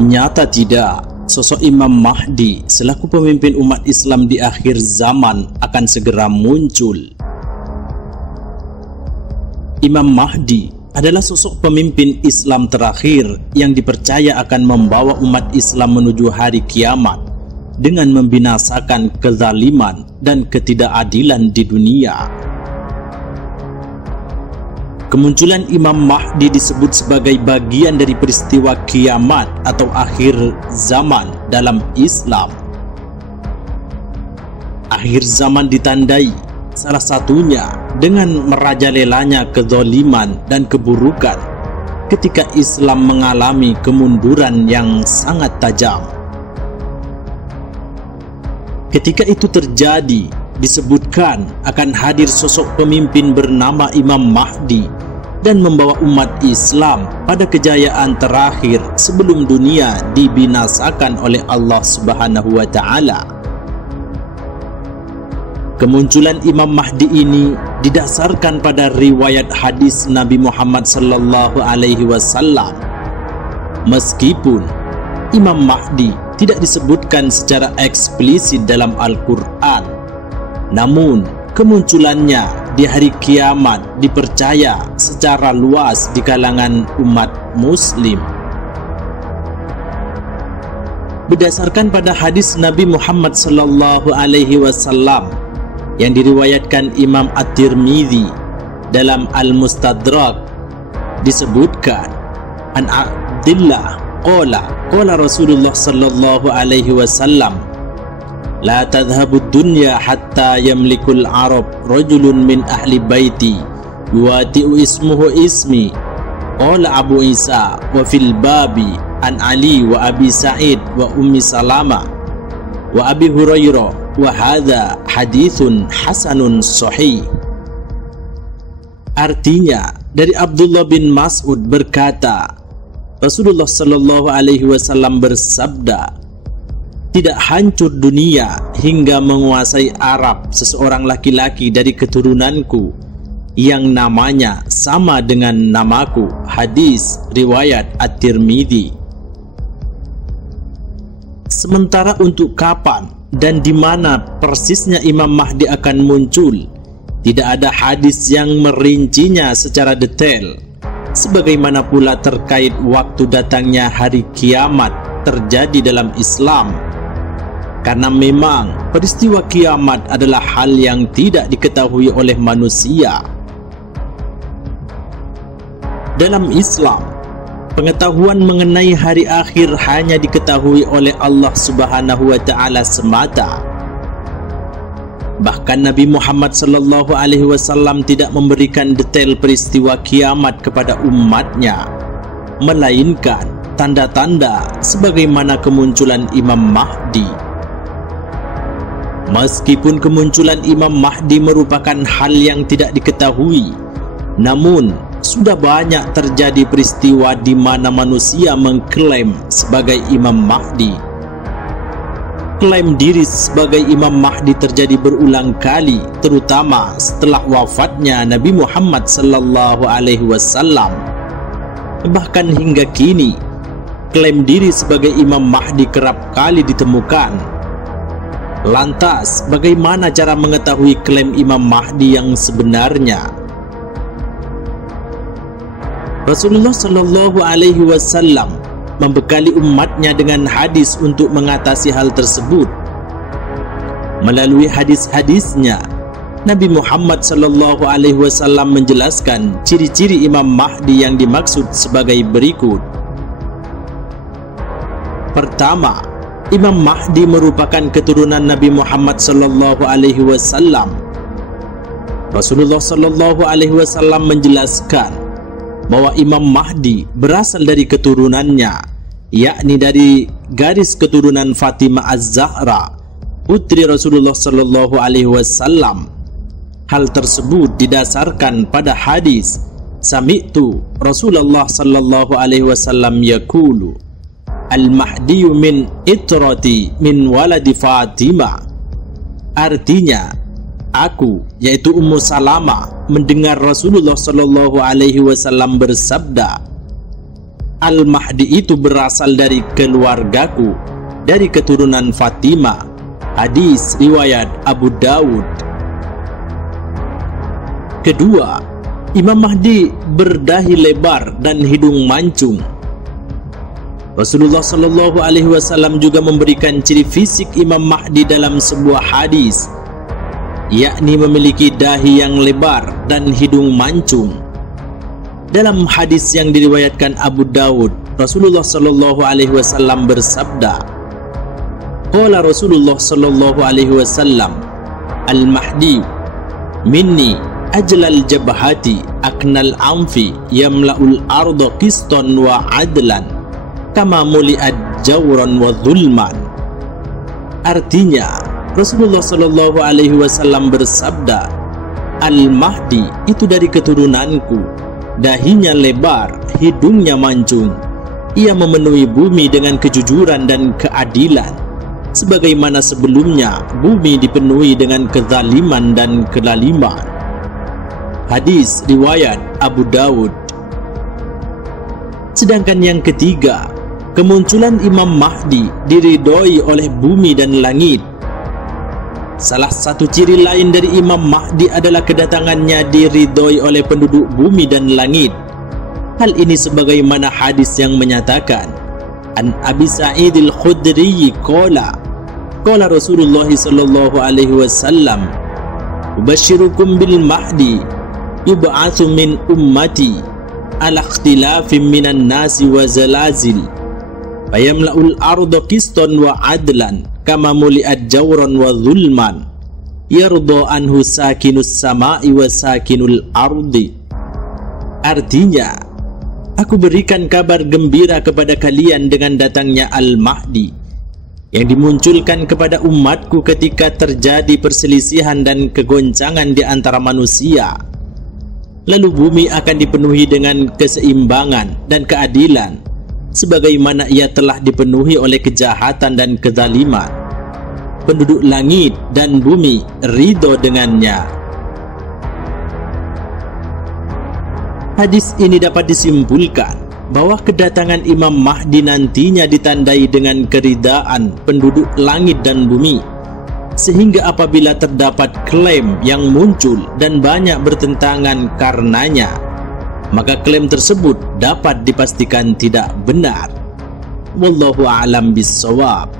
Nyata tidak, sosok Imam Mahdi selaku pemimpin umat Islam di akhir zaman akan segera muncul. Imam Mahdi adalah sosok pemimpin Islam terakhir yang dipercaya akan membawa umat Islam menuju hari kiamat dengan membinasakan kezaliman dan ketidakadilan di dunia. Kemunculan Imam Mahdi disebut sebagai bagian dari peristiwa kiamat atau akhir zaman dalam Islam. Akhir zaman ditandai salah satunya dengan merajalelanya kezaliman dan keburukan ketika Islam mengalami kemunduran yang sangat tajam. Ketika itu terjadi, disebutkan akan hadir sosok pemimpin bernama Imam Mahdi dan membawa umat Islam pada kejayaan terakhir sebelum dunia dibinasakan oleh Allah Subhanahu wa Ta'ala. Kemunculan Imam Mahdi ini didasarkan pada riwayat hadis Nabi Muhammad sallallahu alaihi wasallam. Meskipun Imam Mahdi tidak disebutkan secara eksplisit dalam Al-Quran, namun kemunculannya di hari kiamat dipercaya secara luas di kalangan umat muslim. Berdasarkan pada hadis Nabi Muhammad sallallahu alaihi wasallam yang diriwayatkan Imam At-Tirmidzi dalam Al-Mustadrak, disebutkan an Abdillah qala Rasulullah sallallahu alaihi wasallam, la tadhhabud dunya hatta yamlikul arab rajulun min ahli baiti yuwati'u ismuhu ismi. Qala Abu Isa wa fil babi an Ali wa Abi Sa'id wa Ummi Salama wa Abi Hurairah wa hadha hadithun hasanun sahih. Artinya, dari Abdullah bin Mas'ud berkata, Rasulullah sallallahu alaihi wasallam bersabda, tidak hancur dunia hingga menguasai Arab seseorang laki-laki dari keturunanku yang namanya sama dengan namaku. Hadis riwayat At-Tirmidzi. Sementara untuk kapan dan di mana persisnya Imam Mahdi akan muncul, tidak ada hadis yang merincinya secara detail. Sebagaimana pula terkait waktu datangnya hari kiamat terjadi dalam Islam, karena memang peristiwa kiamat adalah hal yang tidak diketahui oleh manusia. Dalam Islam, pengetahuan mengenai hari akhir hanya diketahui oleh Allah Subhanahu wa Ta'ala semata. Bahkan Nabi Muhammad sallallahu alaihi wasallam tidak memberikan detail peristiwa kiamat kepada umatnya, melainkan tanda-tanda sebagaimana kemunculan Imam Mahdi. Meskipun kemunculan Imam Mahdi merupakan hal yang tidak diketahui, namun sudah banyak terjadi peristiwa di mana manusia mengklaim sebagai Imam Mahdi. Klaim diri sebagai Imam Mahdi terjadi berulang kali, terutama setelah wafatnya Nabi Muhammad sallallahu alaihi wasallam. Bahkan hingga kini, klaim diri sebagai Imam Mahdi kerap kali ditemukan. Lantas, bagaimana cara mengetahui klaim Imam Mahdi yang sebenarnya? Rasulullah sallallahu alaihi wasallam membekali umatnya dengan hadis untuk mengatasi hal tersebut. Melalui hadis-hadisnya, Nabi Muhammad sallallahu alaihi wasallam menjelaskan ciri-ciri Imam Mahdi yang dimaksud sebagai berikut. Pertama, Imam Mahdi merupakan keturunan Nabi Muhammad sallallahu alaihi wasallam. Rasulullah sallallahu alaihi wasallam menjelaskan bahwa Imam Mahdi berasal dari keturunannya, yakni dari garis keturunan Fatimah Az-Zahra, putri Rasulullah sallallahu alaihi wasallam. Hal tersebut didasarkan pada hadis Sami'tu Rasulullah sallallahu alaihi wasallam yaqulu, Al-Mahdiyu min itrati min waladi Fatimah. Artinya, aku, yaitu Ummu Salamah, mendengar Rasulullah sallallahu alaihi wasallam bersabda, Al-Mahdi itu berasal dari keluargaku, dari keturunan Fatimah. Hadis riwayat Abu Dawud. Kedua, Imam Mahdi berdahi lebar dan hidung mancung. Rasulullah Shallallahu Alaihi Wasallam juga memberikan ciri fisik Imam Mahdi dalam sebuah hadis, yakni memiliki dahi yang lebar dan hidung mancung. Dalam hadis yang diriwayatkan Abu Dawud, Rasulullah Shallallahu Alaihi Wasallam bersabda, qala Rasulullah Shallallahu Alaihi Wasallam, Al-Mahdi minni ajlal jabhati aknal anfi yamla'ul arda qistan wa adlan kama muli'ad jawran wa zulman. Artinya, Rasulullah Shallallahu Alaihi Wasallam bersabda, Al-Mahdi itu dari keturunanku, dahinya lebar, hidungnya mancung. Ia memenuhi bumi dengan kejujuran dan keadilan, sebagaimana sebelumnya bumi dipenuhi dengan kezaliman dan kelaliman. Hadis riwayat Abu Dawud. Sedangkan yang ketiga, kemunculan Imam Mahdi diridhoi oleh bumi dan langit. Salah satu ciri lain dari Imam Mahdi adalah kedatangannya diridhoi oleh penduduk bumi dan langit. Hal ini sebagaimana hadis yang menyatakan, An Abi Sa'id al-Khudri qala Rasulullah sallallahu alaihi wasallam, ubashirukum bil mahdi yub'atsu min ummati ala ikhtilafin minan nasi wa zalazil fayamla'ul arda qistan wa adlan kama muli'at jawran wa zulman yarda anhu sakinus sama'i wa sakinul ardi. Artinya, aku berikan kabar gembira kepada kalian dengan datangnya Al-Mahdi yang dimunculkan kepada umatku ketika terjadi perselisihan dan kegoncangan di antara manusia. Lalu bumi akan dipenuhi dengan keseimbangan dan keadilan, sebagaimana ia telah dipenuhi oleh kejahatan dan kezaliman. Penduduk langit dan bumi ridho dengannya. Hadis ini dapat disimpulkan bahwa kedatangan Imam Mahdi nantinya ditandai dengan keridaan penduduk langit dan bumi, sehingga apabila terdapat klaim yang muncul dan banyak bertentangan karenanya, maka klaim tersebut dapat dipastikan tidak benar. Wallahu a'lam bissawab.